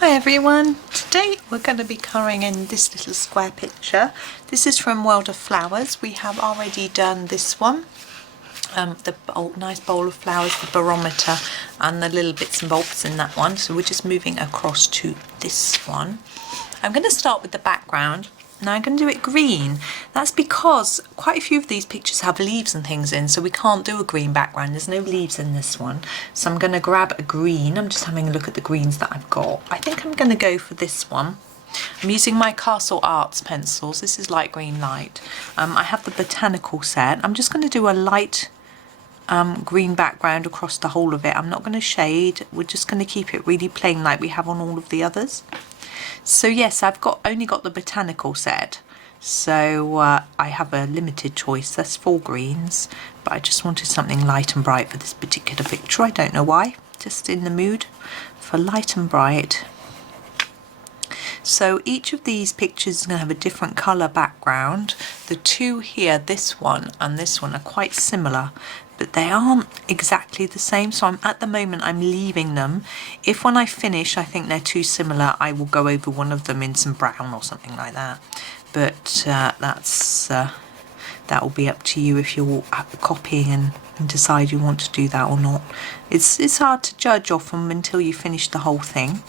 Hi everyone, today we're going to be colouring in this little square picture. This is from World of Flowers. We have already done this one, the nice bowl of flowers, the barometer and the little bits and bobs in that one. So we're just moving across to this one. I'm going to start with the background. Now I'm going to do it green. That's because quite a few of these pictures have leaves and things in, so we can't do a green background. There's no leaves in this one. So I'm going to grab a green. I'm just having a look at the greens that I've got. I think I'm going to go for this one. I'm using my Castle Arts pencils. This is light green light. I have the Botanical set. I'm just going to do a light green background across the whole of it. I'm not going to shade. We're just going to keep it really plain like we have on all of the others. So yes, I've only got the Botanical set, so I have a limited choice. There's 4 greens, but I just wanted something light and bright for this particular picture. I don't know why, just in the mood for light and bright. So each of these pictures is going to have a different colour background. The two here, this one and this one, are quite similar, but they aren't exactly the same. So at the moment I'm leaving them. If when I finish I think they're too similar, I will go over one of them in some brown or something like that. But that will be up to you if you're copying and decide you want to do that or not. It's hard to judge off them until you finish the whole thing.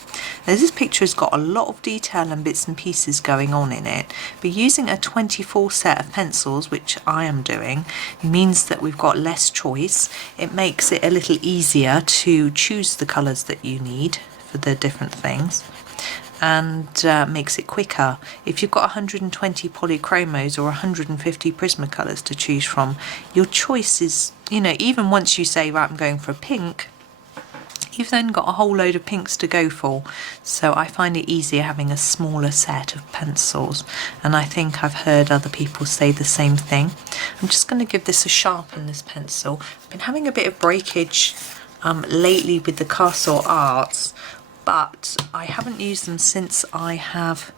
Now, this picture has got a lot of detail and bits and pieces going on in it, but using a 24 set of pencils, which I am doing, means that we've got less choice. It makes it a little easier to choose the colours that you need for the different things, and makes it quicker. If you've got 120 polychromos or 150 Prismacolors to choose from, your choice is, you know, even once you say, right, I'm going for a pink, you've then got a whole load of pinks to go for. So I find it easier having a smaller set of pencils, and I think I've heard other people say the same thing. I'm just going to give this a sharpen, this pencil. I've been having a bit of breakage lately with the Castle Arts, but I haven't used them since I have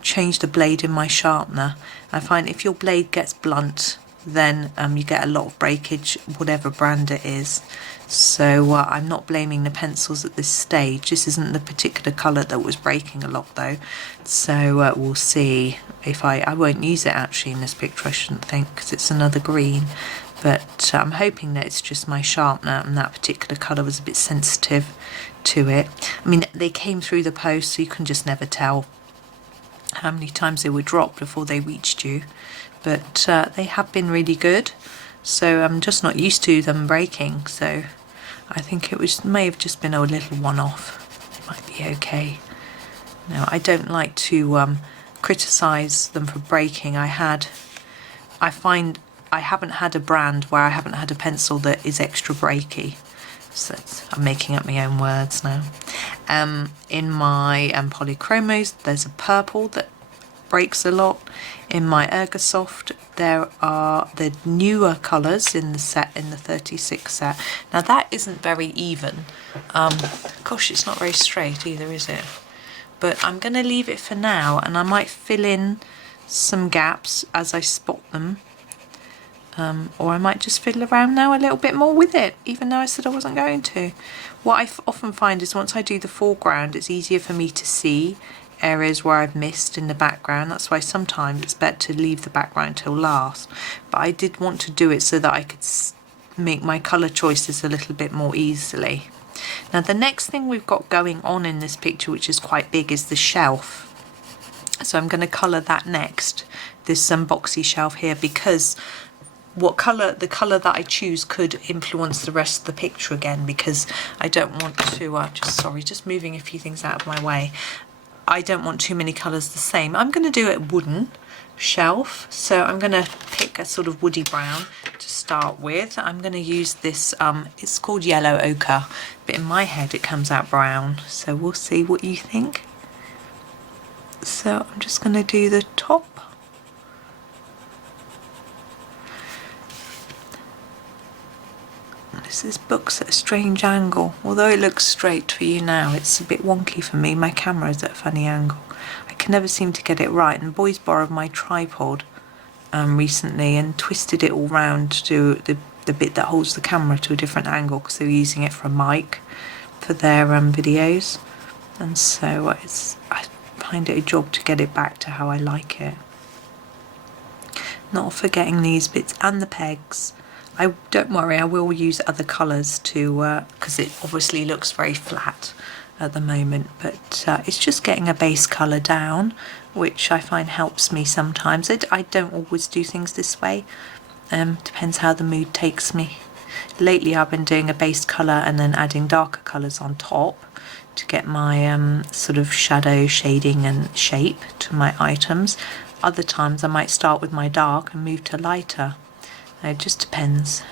changed the blade in my sharpener. I find if your blade gets blunt, then you get a lot of breakage, whatever brand it is. So I'm not blaming the pencils at this stage. This isn't the particular colour that was breaking a lot though. So we'll see if I won't use it actually in this picture, I shouldn't think, because it's another green. But I'm hoping that it's just my sharpener and that particular colour was a bit sensitive to it. I mean, they came through the post, so you can just never tell how many times they were dropped before they reached you. But they have been really good, so I'm just not used to them breaking. So I think it may have just been a little one-off. It might be okay. No, I don't like to criticise them for breaking. I find I haven't had a brand where I haven't had a pencil that is extra breaky. So I'm making up my own words now. In my polychromos, there's a purple that breaks a lot. In my Ergosoft, there are the newer colours in the set, in the 36 set. Now that isn't very even. Gosh, it's not very straight either, is it? But I'm going to leave it for now, and I might fill in some gaps as I spot them. Or I might just fiddle around now a little bit more with it, even though I said I wasn't going to. What I often find is once I do the foreground, it's easier for me to see areas where I've missed in the background. That's why sometimes it's better to leave the background till last. But I did want to do it so that I could make my colour choices a little bit more easily. Now the next thing we've got going on in this picture, which is quite big, is the shelf. So I'm going to colour that next, this boxy shelf here, because the colour that I choose could influence the rest of the picture again, because I don't want to, just moving a few things out of my way. I don't want too many colours the same. I'm going to do it wooden shelf, so I'm going to pick a sort of woody brown to start with. I'm going to use this, it's called yellow ochre, but in my head it comes out brown, so we'll see what you think. So I'm just going to do the top. This book's at a strange angle. Although it looks straight for you now, it's a bit wonky for me. My camera's at a funny angle. I can never seem to get it right, and the boys borrowed my tripod recently and twisted it all round to do the bit that holds the camera to a different angle, because they were using it for a mic for their videos. and so I find it a job to get it back to how I like it. Not forgetting these bits and the pegs. Don't worry, I will use other colours to, because it obviously looks very flat at the moment, but it's just getting a base colour down, which I find helps me sometimes. I don't always do things this way, depends how the mood takes me. Lately I've been doing a base colour and then adding darker colours on top to get my sort of shadow, shading and shape to my items. Other times I might start with my dark and move to lighter. It just depends.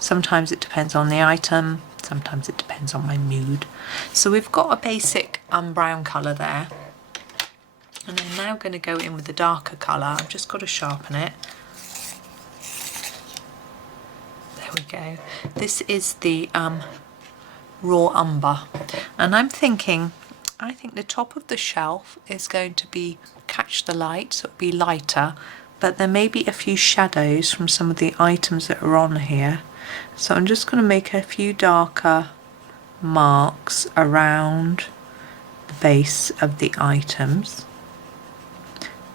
Sometimes it depends on the item, sometimes it depends on my mood. So we've got a basic brown colour there. And I'm now going to go in with the darker colour. I've just got to sharpen it. There we go. This is the raw umber. And I think the top of the shelf is going to be catch the light, so it'll be lighter. But there may be a few shadows from some of the items that are on here. So I'm just going to make a few darker marks around the base of the items.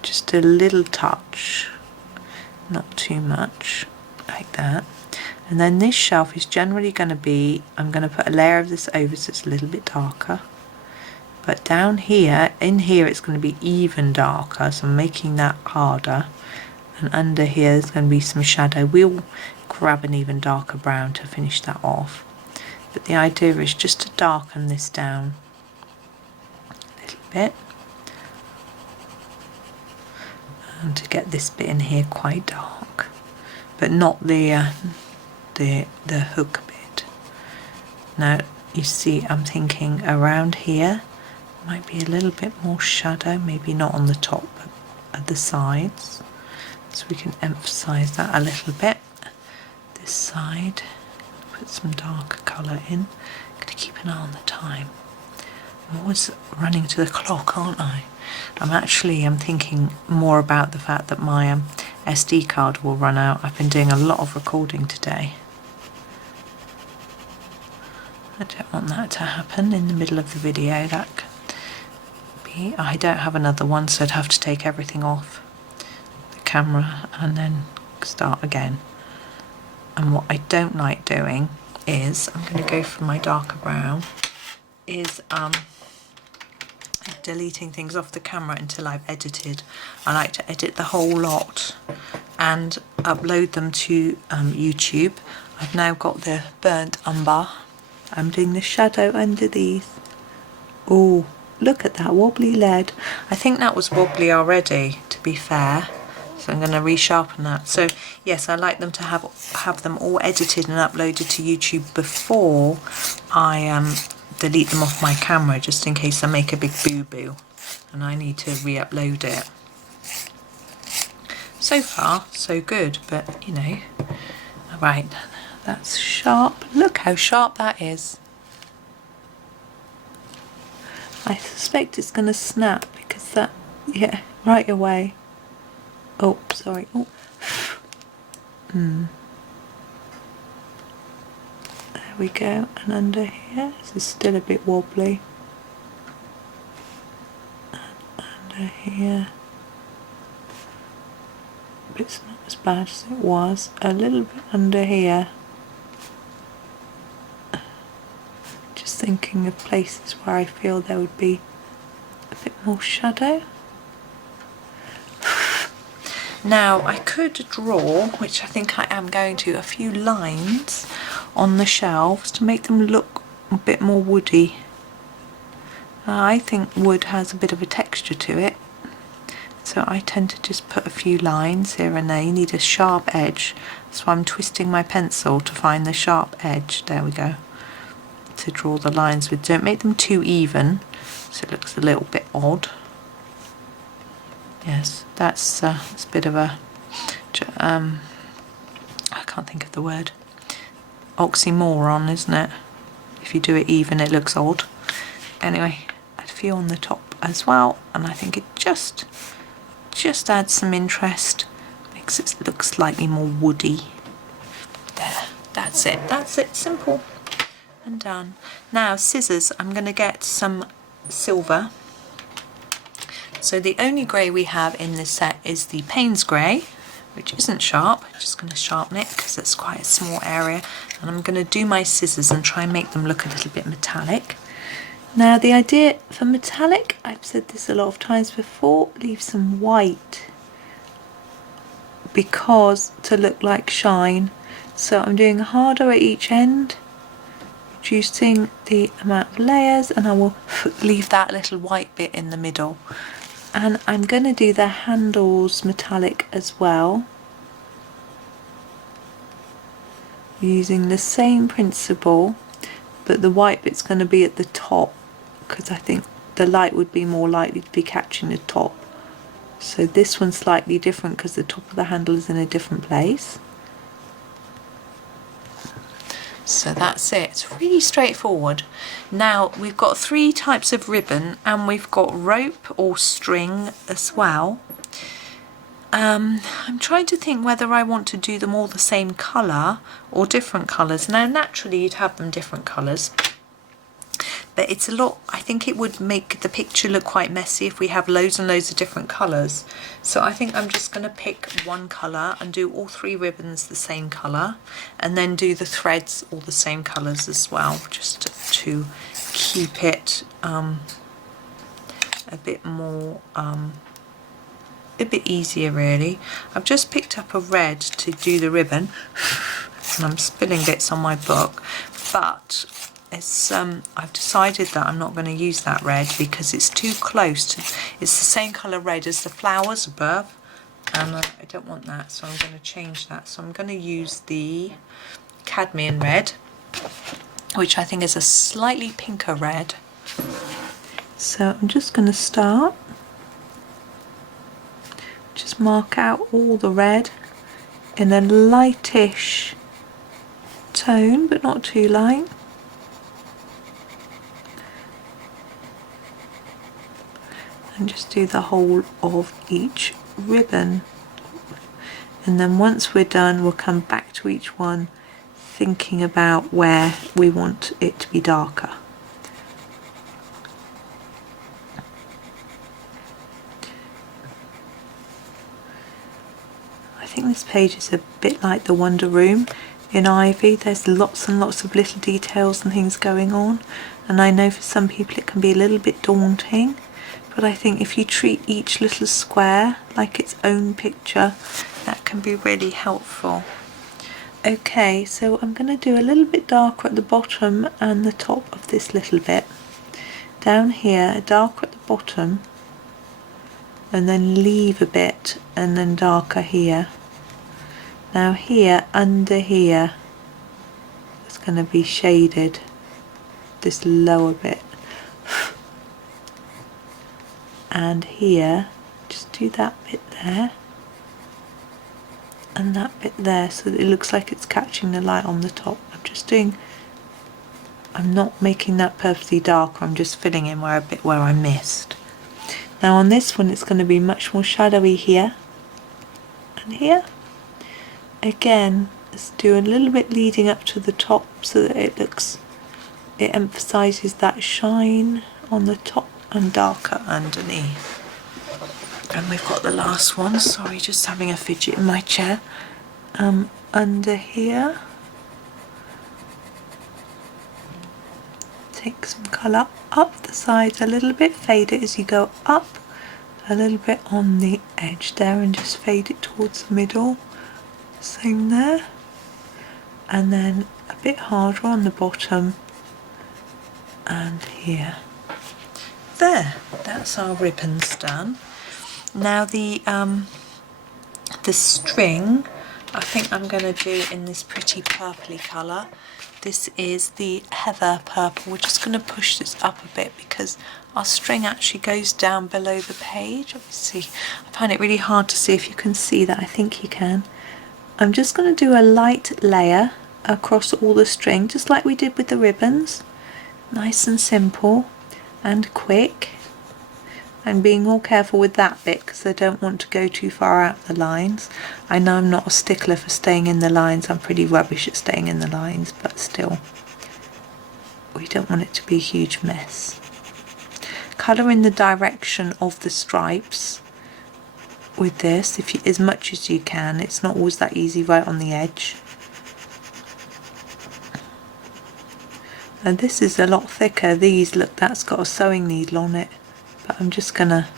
Just a little touch, not too much, like that. And then this shelf is generally going to be, I'm going to put a layer of this over so it's a little bit darker. But down here, in here it's going to be even darker, so I'm making that harder. And under here there's going to be some shadow. We'll grab an even darker brown to finish that off. But the idea is just to darken this down a little bit. And to get this bit in here quite dark. But not the hook bit. Now you see I'm thinking around here might be a little bit more shadow, maybe not on the top but at the sides. So we can emphasize that a little bit. This side, put some darker colour in. I'm going to keep an eye on the time. I'm always running to the clock, aren't I? I'm thinking more about the fact that my SD card will run out. I've been doing a lot of recording today. I don't want that to happen in the middle of the video. That could be. I don't have another one, so I'd have to take everything off camera and then start again. And what I don't like doing is, I'm going to go for my darker brown, is deleting things off the camera until I've edited. I like to edit the whole lot and upload them to YouTube. I've now got the burnt umber. I'm doing the shadow under these. Oh, look at that wobbly lead. I think that was wobbly already, to be fair. So I'm going to resharpen that. So yes, I like them to have them all edited and uploaded to YouTube before I delete them off my camera, just in case I make a big boo-boo and I need to re-upload it. So far, so good, but you know. Right, that's sharp. Look how sharp that is. I suspect it's going to snap because that, yeah, right away. Oh, sorry. Oh. There we go. And under here, this is still a bit wobbly. And under here, it's not as bad as it was. A little bit under here. Just thinking of places where I feel there would be a bit more shadow. Now I could draw, which I think I am going to, a few lines on the shelves to make them look a bit more woody. I think wood has a bit of a texture to it, so I tend to just put a few lines here and there. You need a sharp edge, so I'm twisting my pencil to find the sharp edge. There we go. To draw the lines with. Don't make them too even, so it looks a little bit odd. Yes, that's a bit of a, I can't think of the word, oxymoron, isn't it? If you do it even, it looks odd. Anyway, a few on the top as well, and I think it just adds some interest, makes it look slightly more woody. There, that's it, simple. and done. Now scissors, I'm going to get some silver. So the only grey we have in this set is the Paynes Grey, which isn't sharp. I'm just going to sharpen it because it's quite a small area, and I'm going to do my scissors and try and make them look a little bit metallic. Now the idea for metallic, I've said this a lot of times before, leave some white because to look like shine. So I'm doing harder at each end, reducing the amount of layers, and I will leave that little white bit in the middle. And I'm going to do the handles metallic as well, using the same principle, but the white bit's going to be at the top because I think the light would be more likely to be catching the top. So this one's slightly different because the top of the handle is in a different place. So that's it. It's really straightforward. Now we've got 3 types of ribbon, and we've got rope or string as well. I'm trying to think whether I want to do them all the same colour or different colours. Now naturally you'd have them different colours, but it's a lot, I think it would make the picture look quite messy if we have loads and loads of different colours. So I think I'm just going to pick one colour and do all 3 ribbons the same colour, and then do the threads all the same colours as well, just to keep it a bit more, a bit easier really. I've just picked up a red to do the ribbon, and I'm spilling bits on my book, but it's, I've decided that I'm not going to use that red because it's too close to, it's the same colour red as the flowers above, and I don't want that, so I'm going to change that. So I'm going to use the Cadmium Red, which I think is a slightly pinker red. So I'm just going to start, just mark out all the red in a lightish tone, but not too light. And just do the whole of each ribbon, and then once we're done we'll come back to each one thinking about where we want it to be darker. I think this page is a bit like the Wonder Room in Ivy. There's lots and lots of little details and things going on, and I know for some people it can be a little bit daunting. But I think if you treat each little square like its own picture, that can be really helpful. Okay, so I'm going to do a little bit darker at the bottom and the top of this little bit. Down here, darker at the bottom, and then leave a bit, and then darker here. Now here, under here, it's going to be shaded, this lower bit. And here, just do that bit there, and that bit there, so that it looks like it's catching the light on the top. I'm not making that perfectly dark, I'm just filling in where a bit where I missed. Now on this one it's going to be much more shadowy here and here. Again, let's do a little bit leading up to the top so that it emphasises that shine on the top and darker underneath. And we've got the last one, sorry, just having a fidget in my chair. Under here, take some colour up the sides a little bit, fade it as you go up a little bit on the edge there, and just fade it towards the middle, same there, and then a bit harder on the bottom and here. There, that's our ribbons done. Now the string, I think I'm going to do in this pretty purpley colour. This is the heather purple. We're just going to push this up a bit because our string actually goes down below the page. Obviously, I find it really hard to see if you can see that. I think you can. I'm just going to do a light layer across all the string, just like we did with the ribbons. Nice and simple and quick. I'm being more careful with that bit because I don't want to go too far out the lines. I know I'm not a stickler for staying in the lines, I'm pretty rubbish at staying in the lines, but still. don't want it to be a huge mess. Colour in the direction of the stripes with this, as much as you can. It's not always that easy right on the edge. And this is a lot thicker. These, look, that's got a sewing needle on it, but I'm just gonna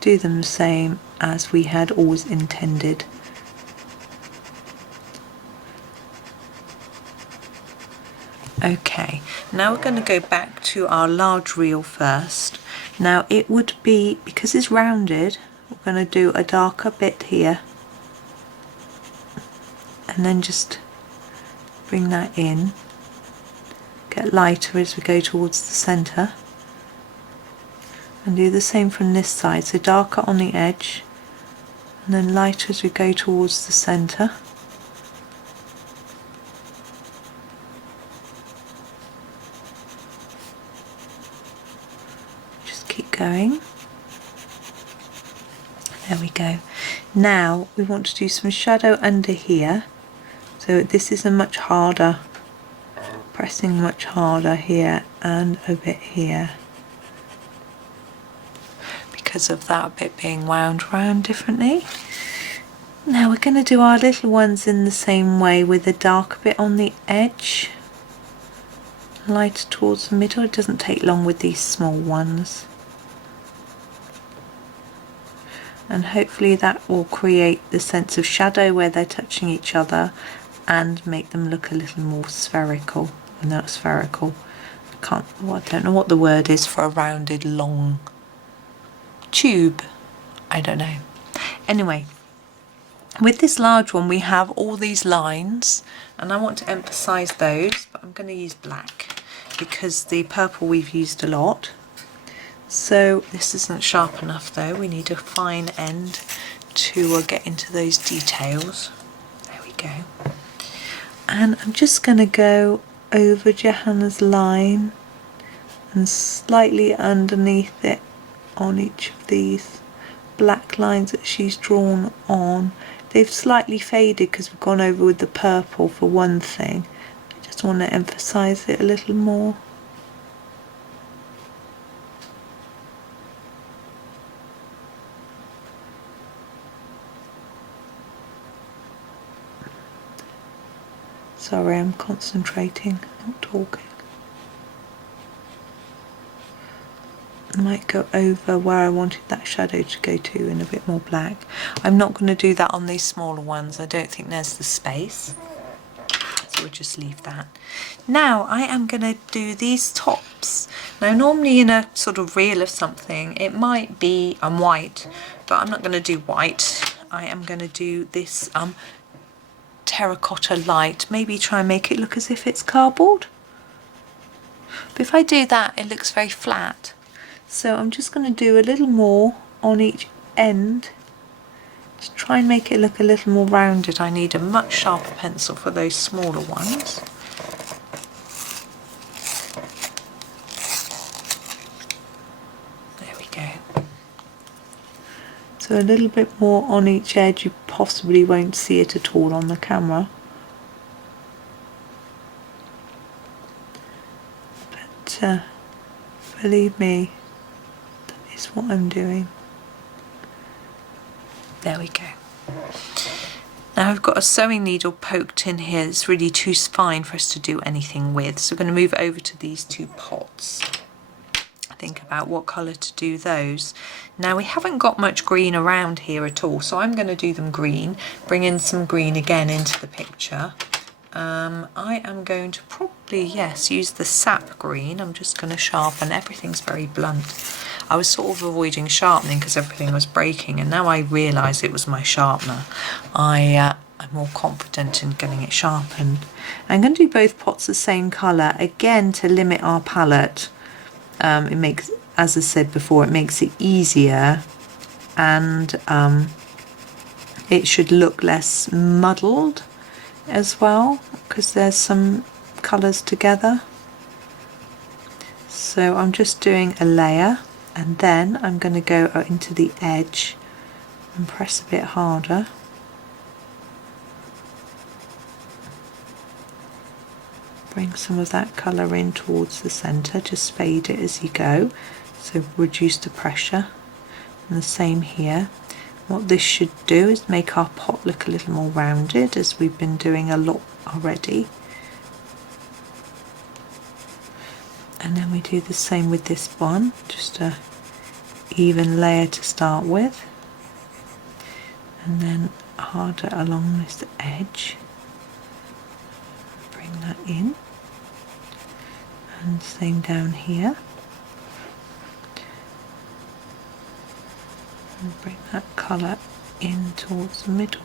do them the same as we had always intended. Okay, now we're going to go back to our large reel first. Now it would be, because it's rounded, we're going to do a darker bit here and then just bring that in, get lighter as we go towards the centre, and do the same from this side, so darker on the edge and then lighter as we go towards the centre. Going. There we go. Now we want to do some shadow under here, so this is a much harder, pressing much harder here and a bit here because of that bit being wound around differently. Now we're going to do our little ones in the same way with a dark bit on the edge, lighter towards the middle. It doesn't take long with these small ones. And hopefully that will create the sense of shadow where they're touching each other and make them look a little more spherical. Not spherical. I don't know what the word is for a rounded long tube. I don't know. Anyway, with this large one we have all these lines and I want to emphasize those, but I'm going to use black because the purple we've used a lot. So this isn't sharp enough though, we need a fine end to get into those details. There we go. And I'm just going to go over Johanna's line and slightly underneath it on each of these black lines that she's drawn on. They've slightly faded because we've gone over with the purple for one thing. I just want to emphasize it a little more. Sorry, I'm concentrating, not talking. I might go over where I wanted that shadow to go to in a bit more black. I'm not going to do that on these smaller ones. I don't think there's the space. So we'll just leave that. Now I am going to do these tops. Now normally in a sort of reel of something, it might be white, but I'm not going to do white. I am going to do this Terracotta Light, maybe try and make it look as if it's cardboard, but if I do that it looks very flat, so I'm just going to do a little more on each end to try and make it look a little more rounded. I need a much sharper pencil for those smaller ones. There we go. So a little bit more on each edge. You possibly won't see it at all on the camera. But believe me, that is what I'm doing. There we go. Now I've got a sewing needle poked in here. It's really too fine for us to do anything with. So we're going to move over to these two pots. Think about what colour to do those. Now we haven't got much green around here at all, so I'm going to do them green, bring in some green again into the picture. I am going to probably, yes, use the Sap Green. I'm just going to sharpen. Everything's very blunt. I was sort of avoiding sharpening because everything was breaking, and now I realise it was my sharpener. I'm more confident in getting it sharpened. I'm going to do both pots the same colour, again to limit our palette. It makes, as I said before, it makes it easier, and it should look less muddled as well because there's some colours together. So I'm just doing a layer and then I'm going to go into the edge and press a bit harder. bring some of that colour in towards the centre, just fade it as you go, so reduce the pressure. And the same here. What this should do is make our pot look a little more rounded, as we've been doing a lot already. And then we do the same with this one, just a even layer to start with, and then harder along this edge. Bring that in, and same down here. And bring that colour in towards the middle.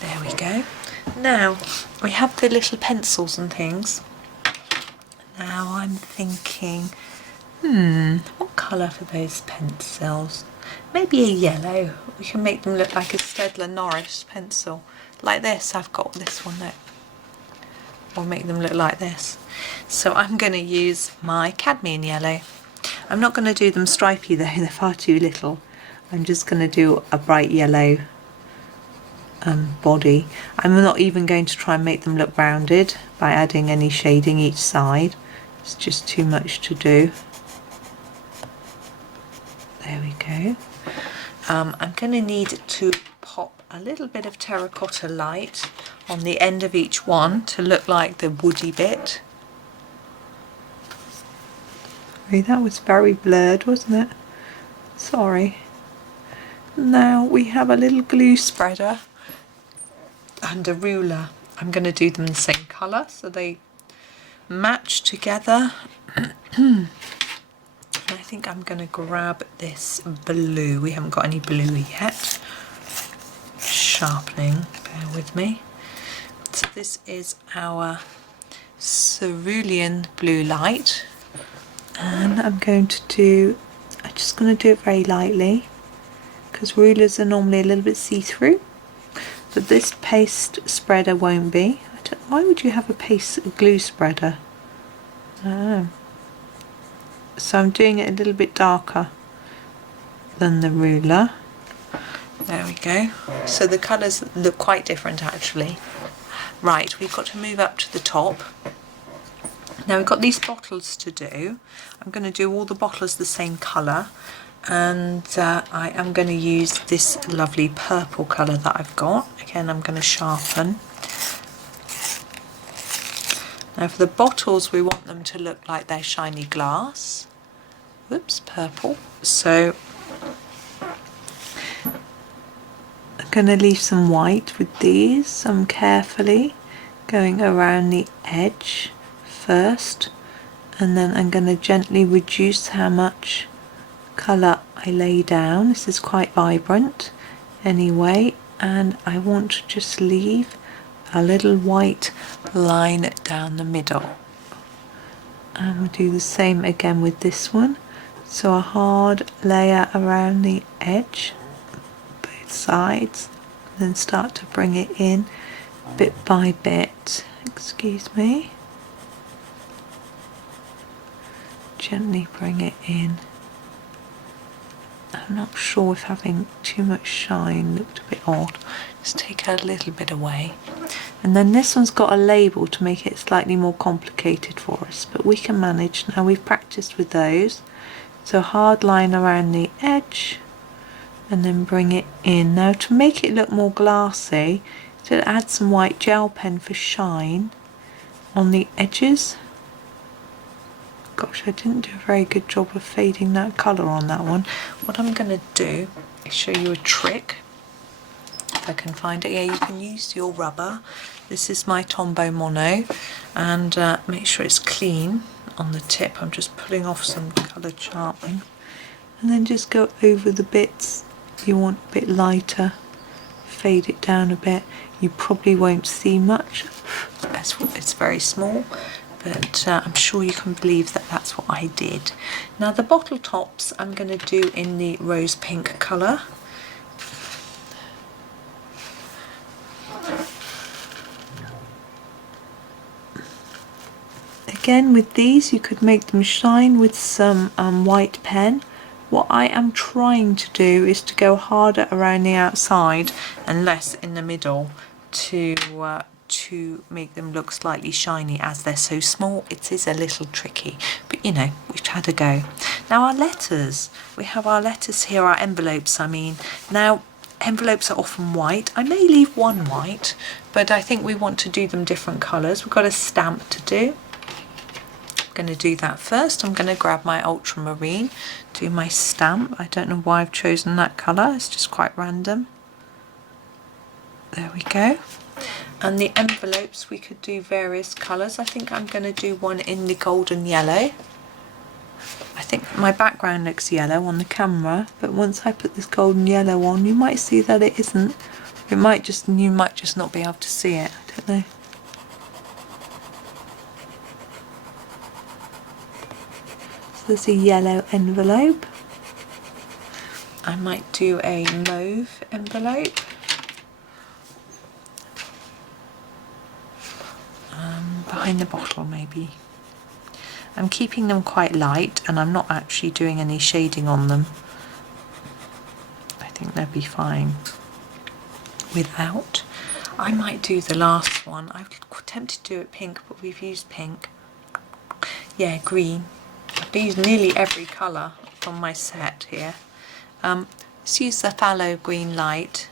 There we go. Now we have the little pencils and things. Now I'm thinking, what colour for those pencils? Maybe a yellow. We can make them look like a Staedtler Noris pencil. Like this, I've got this one there. Or make them look like this. So I'm going to use my Cadmium Yellow. I'm not going to do them stripy though, they're far too little. I'm just going to do a bright yellow body. I'm not even going to try and make them look rounded by adding any shading each side. It's just too much to do. There we go. I'm going to need to pop a little bit of Terracotta Light on the end of each one to look like the woody bit. Sorry, that was very blurred, wasn't it? Sorry. Now we have a little glue spreader and a ruler. I'm going to do them the same colour so they match together. I think I'm going to grab this blue. We haven't got any blue yet. Sharpening, bear with me. So this is our Cerulean blue light, and I'm just going to do it very lightly because rulers are normally a little bit see-through, but this paste spreader won't be. Why would you have a glue spreader? Oh. So I'm doing it a little bit darker than the ruler. There we go. So the colours look quite different actually. Right, we've got to move up to the top. Now we've got these bottles to do. I'm going to do all the bottles the same colour, and I am going to use this lovely purple colour that I've got. Again, I'm going to sharpen. Now for the bottles we want them to look like they're shiny glass. Whoops, purple. So I'm going to leave some white with these. I'm carefully going around the edge first, and then I'm going to gently reduce how much colour I lay down. This is quite vibrant anyway, and I want to just leave a little white line down the middle. And we'll do the same again with this one. So a hard layer around the edge, both sides, and then start to bring it in bit by bit. Excuse me. Gently bring it in. I'm not sure if having too much shine looked a bit odd. Just take a little bit away. And then this one's got a label to make it slightly more complicated for us, but we can manage. Now we've practiced with those. So hard line around the edge and then bring it in. Now to make it look more glassy, to add some white gel pen for shine on the edges. Gosh, I didn't do a very good job of fading that colour on that one. What I'm going to do is show you a trick. If I can find it. Yeah, you can use your rubber. This is my Tombow Mono, and make sure it's clean on the tip. I'm just pulling off some coloured sharpening, and then just go over the bits you want a bit lighter, fade it down a bit. You probably won't see much as it's very small, but I'm sure you can believe that that's what I did. Now the bottle tops I'm going to do in the rose pink colour. again with these, you could make them shine with some white pen. What I am trying to do is to go harder around the outside and less in the middle to make them look slightly shiny. As they're so small, it is a little tricky, but you know, we've had a go. Now our letters, we have our letters here, our envelopes I mean. Now envelopes are often white. I may leave one white, but I think we want to do them different colours. We've got a stamp to do. I'm going to do that first. I'm going to grab my ultramarine, do my stamp. I don't know why I've chosen that colour, it's just quite random. There we go. And the envelopes, we could do various colours. I think I'm going to do one in the golden yellow. I think my background looks yellow on the camera, but once I put this golden yellow on, you might see that it isn't. You might just not be able to see it. I don't know. So there's a yellow envelope. I might do a mauve envelope. Behind the bottle maybe. I'm keeping them quite light and I'm not actually doing any shading on them. I think they'll be fine without. I might do the last one. I was tempted to do it pink, but we've used pink. Yeah, green. I've used nearly every colour from my set here. Let's use the Pthalo green light.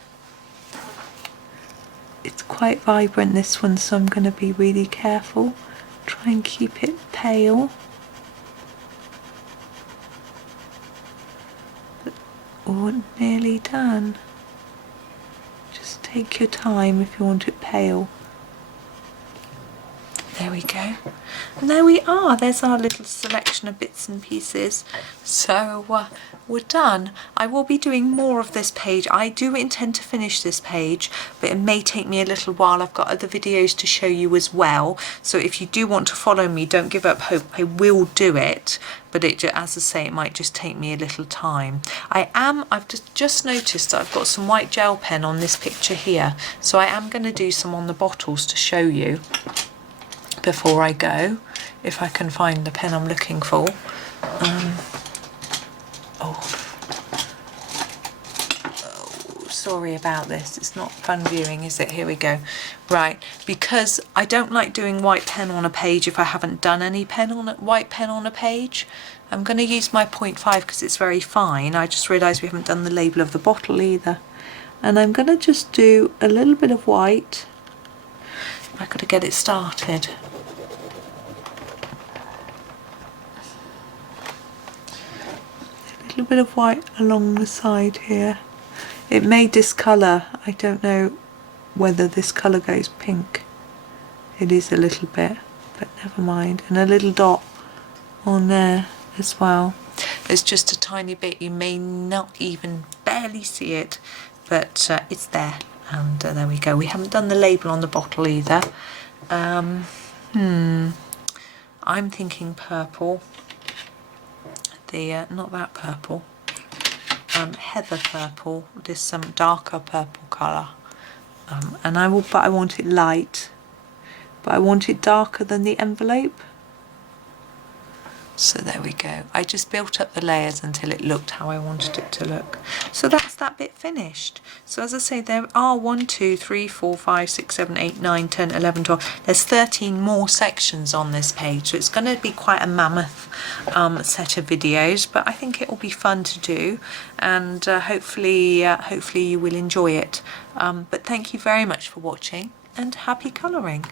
It's quite vibrant, this one, so I'm going to be really careful. Try and keep it pale. But, oh, nearly done. Just take your time if you want it pale. There we go. And there we are. There's our little selection of bits and pieces. So we're done. I will be doing more of this page. I do intend to finish this page, but it may take me a little while. I've got other videos to show you as well. So if you do want to follow me, don't give up hope. I will do it. But it, as I say, it might just take me a little time. I've just noticed that I've got some white gel pen on this picture here. So I am going to do some on the bottles to show you before I go, if I can find the pen I'm looking for. Sorry about this, it's not fun viewing, is it? Here we go. Right, because I don't like doing white pen on a page if I haven't done any white pen on a page. I'm going to use my 0.5 because it's very fine. I just realised we haven't done the label of the bottle either. And I'm going to just do a little bit of white. I've got to get it started. A little bit of white along the side here. It may discolour. I don't know whether this colour goes pink. It is a little bit, but never mind. And a little dot on there as well. There's just a tiny bit. You may not even barely see it, but it's there. And there we go. We haven't done the label on the bottle either. I'm thinking purple. Not that purple. Heather purple. There's some darker purple colour. But I want it light. But I want it darker than the envelope. So there we go. I just built up the layers until it looked how I wanted it to look. So that's that bit finished. So as I say, there are 1, 2, 3, 4, 5, 6, 7, 8, 9, 10, 11, 12. There's 13 more sections on this page. So it's going to be quite a mammoth set of videos, but I think it will be fun to do, and hopefully you will enjoy it. But thank you very much for watching, and happy colouring.